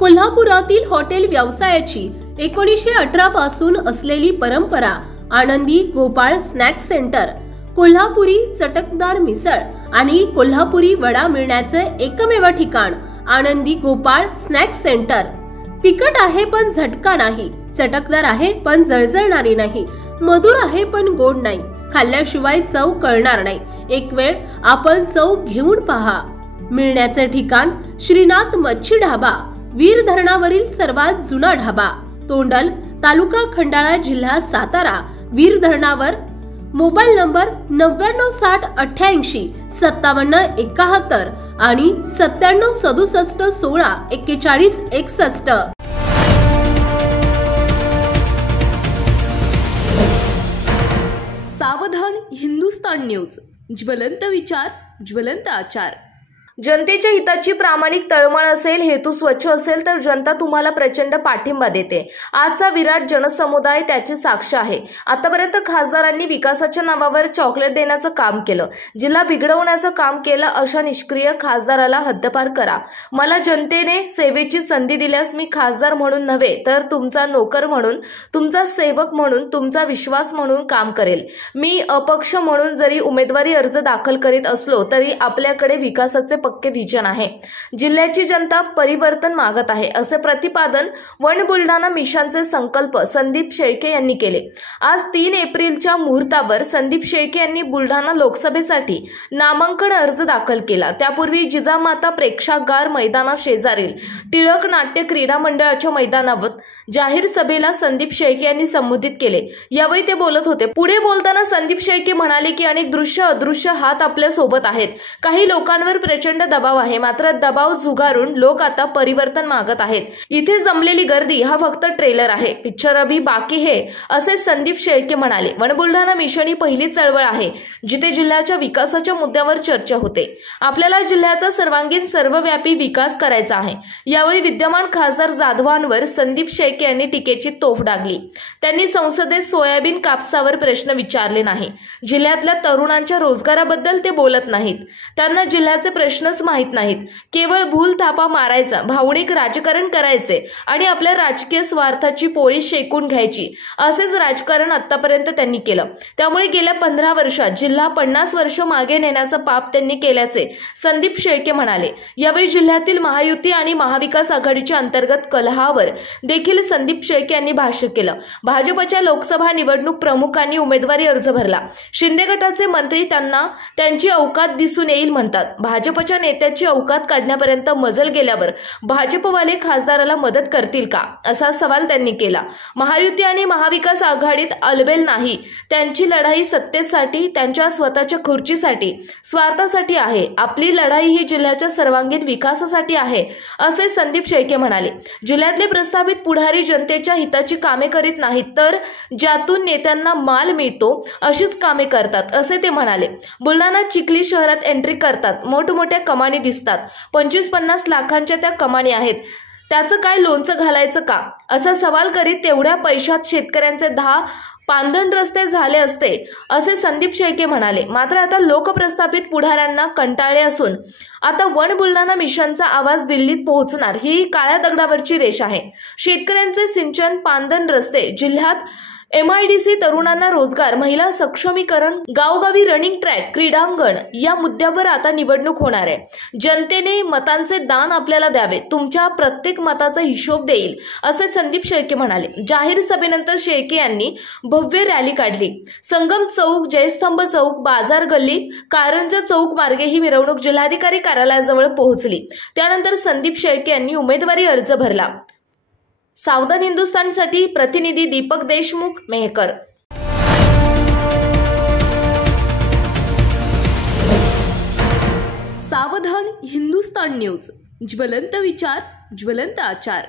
कोल्हापुरातील हॉटेल व्यवसायाची 1918 पासून असलेली परंपरा आनंदी गोपाळ स्नॅक सेंटर, कोल्हापुरी चटकदार मिसळ आणि कोल्हापुरी वडा मिळण्याचे एकमेव ठिकाण आनंदी गोपाळ स्नॅक सेंटर। तिखट आहे पण झटका नाही, चटकदार आहे पण जळजळणारी नाही, मधुर आहे पण गोड नाही, खाल्ल्याशिवाय चव कळणार नाही। एक वेळ आपण चव घेऊन पहा। मिळण्याचे ठिकाण श्रीनाथ मच्छी ढाबा, वीर धरणावरील सर्वात जुना ढाबा, तोंडल, तालुका खंडाळा, जिल्हा सातारा। वीर धरणावर। मोबाईल नंबर 9960885771 आणि 9767164161। सावधान हिंदुस्तान न्यूज, ज्वलंत विचार, ज्वलंत आचार। जनतेच्या हिताची प्रामाणिक तळमळ असेल, हेतू स्वच्छ असेल तर जनता तुम्हाला प्रचंड पाठिंबा देते। आजचा विराट जनसमुदाय त्याची साक्ष आहे। आतापर्यंत खासदारांनी विकासाच्या नावावर चॉकलेट देण्याचं काम केलं, जिल्हा बिघडवण्याचं काम केलं। अशा निष्क्रिय खासदाराला हद्दपार करा। मला जनतेने सेवेची संधी दिल्यास मी खासदार म्हणून नव्हे तर तुमचा नोकर म्हणून, तुमचा सेवक म्हणून, तुमचा विश्वास म्हणून काम करेल। मी अपक्ष म्हणून जरी उमेदवारी अर्ज दाखल करीत असलो तरी आपल्याकडे विकासाचे पक्के विजन आहे। जिल्ह्याची जनता परिवर्तन मागत आहे, असे प्रतिपादन वन बुलढाणा मिशनचे संकल्प संदीप शेळके यांनी केले। आज 3 एप्रिलच्या मुहूर्तावर संदीप शेळके यांनी बुलढाणा लोकसभेसाठी नामांकन अर्ज दाखल केला। त्यापूर्वी जिजामाता प्रेक्षागार मैदाना शेजारील टिळक नाट्य क्रीडा मंडळाच्या मैदानावर जाहीर सभेला संदीप शेळके यांनी संबोधित केले। यावेळी ते बोलत होते। पुढे बोलताना संदीप शेळके म्हणाले की अनेक दृश्य अदृश्य हात आपल्या सोबत आहेत। काही लोकांवर प्रचंड दबाव आहे, मात्र दबाव झुगारून लोक आता परिवर्तन मागत आहेत। इथे जमलेली गर्दी हा फक्त ट्रेलर आहे, पिक्चर अभी बाकी है, असे संदीप शेळके म्हणाले। वन बुलढाणा मिशन ही पहिली चळवळ आहे जिथे जिल्ह्याच्या विकासाच्या मुद्द्यावर चर्चा होते। आपल्याला जिल्ह्याचा सर्वांगीण सर्वव्यापी विकास करायचा आहे। यावेळी विद्यमान खासदार जाधवांवर संदीप शेळके यांनी टीकेची तोफ डागली। त्यांनी संसदेत सोयाबीन कापसावर प्रश्न विचारले नाही, जिल्ह्यातल्या तरुणांच्या रोजगाराबद्दल ते बोलत नाहीत, त्यांना जिल्ह्याचे प्रश्नच माहित नाहीत। केवळ भूल थापा मारायचा, भावनिक राजकारण करायचे आणि आपल्या राजकीय स्वार्थाची पोळी शेकून घ्यायची, असेच राजकारण आतापर्यंत त्यांनी केलं। त्यामुळे गेल्या 15 वर्षात जिल्हा 50 वर्ष मागे नेण्याचं पाप त्यांनी केल्याचे संदीप शेळके म्हणाले। यावेळी जिल्ह्यातील महायुती आणि महाविकास आघाडीच्या अंतर्गत कलहावर देखील संदीप शेळके यांनी भाष्य केलं। भाजपच्या लोकसभा निवडणूक प्रमुखांनी उमेदवारी अर्ज भरला। शिंदे गटाचे मंत्री त्यांना त्यांची औकात दिसून येईल म्हणतात। भाजपच्या नेत्याची औकात काढण्यापर्यंत मजल गेल्यावर भाजपवाले खासदाराला मदत करतील का, असा सवाल त्यांनी केला। महायुती आणि महाविकास आघाडीत अलबेल नाही, त्यांची लढाई सत्तेसाठी, त्यांच्या स्वतःच्या खुर्चीसाठी, स्वार्थासाठी आहे। आपली लढाई ही जिल्ह्याच्या सर्वांगीण विकासासाठी आहे, असे संदीप शेळके म्हणाले। जिल्ह्यातले प्रस्थापित पुढारी जनतेच्या हिताची कामे करीत नाहीत तर ज्यातून नेत्यांना माल मिळतो अशीच कामे करतात, असे ते म्हणाले। बुलढाणा चिखली शहरात एंट्री करतात मोठमोठ्या कमानी दिसतात, 25-50 लाखांच्या त्या कमानी आहेत, त्याचं काय लोणचं घालायचं का, असा सवाल करीत तेवढ्या पैशात शेतकऱ्यांचे 10 पांधन रस्ते झाले असते, असे संदीप शेळके म्हणाले। मात्र आता लोकप्रस्थापित पुढाऱ्यांना कंटाळले असून आता वन बुलढाणा मिशनचा आवाज दिल्लीत पोहोचणार ही काळ्या दगडावरची रेष आहे। शेतकऱ्यांचे सिंचन, पांधन रस्ते, जिल्ह्यात MIDC, तरुणांना रोजगार, महिला सक्षमीकरण, गावोगावी रनिंग ट्रॅक, क्रीडांगण या मुद्द्यावर आता निवडणूक होणार आहे। जनतेने मतांचे दान आपल्याला द्यावे, तुमच्या प्रत्येक मताचा हिशोब देईल, असे संदीप शेळके म्हणाले। जाहीर सभेनंतर शेळके यांनी भव्य रॅली काढली। संगम चौक, जयस्तंभ चौक, बाजार गल्ली, कारंजा चौक मार्गे ही मिरवणूक जिल्हाधिकारी कार्यालयाजवळ पोहोचली। त्यानंतर संदीप शेळके यांनी उमेदवारी अर्ज भरला। सावधान हिंदुस्तानसाठी प्रतिनिधी दीपक देशमुख, मेहकर। सावधान हिंदुस्तान न्यूज, ज्वलंत विचार, ज्वलंत आचार।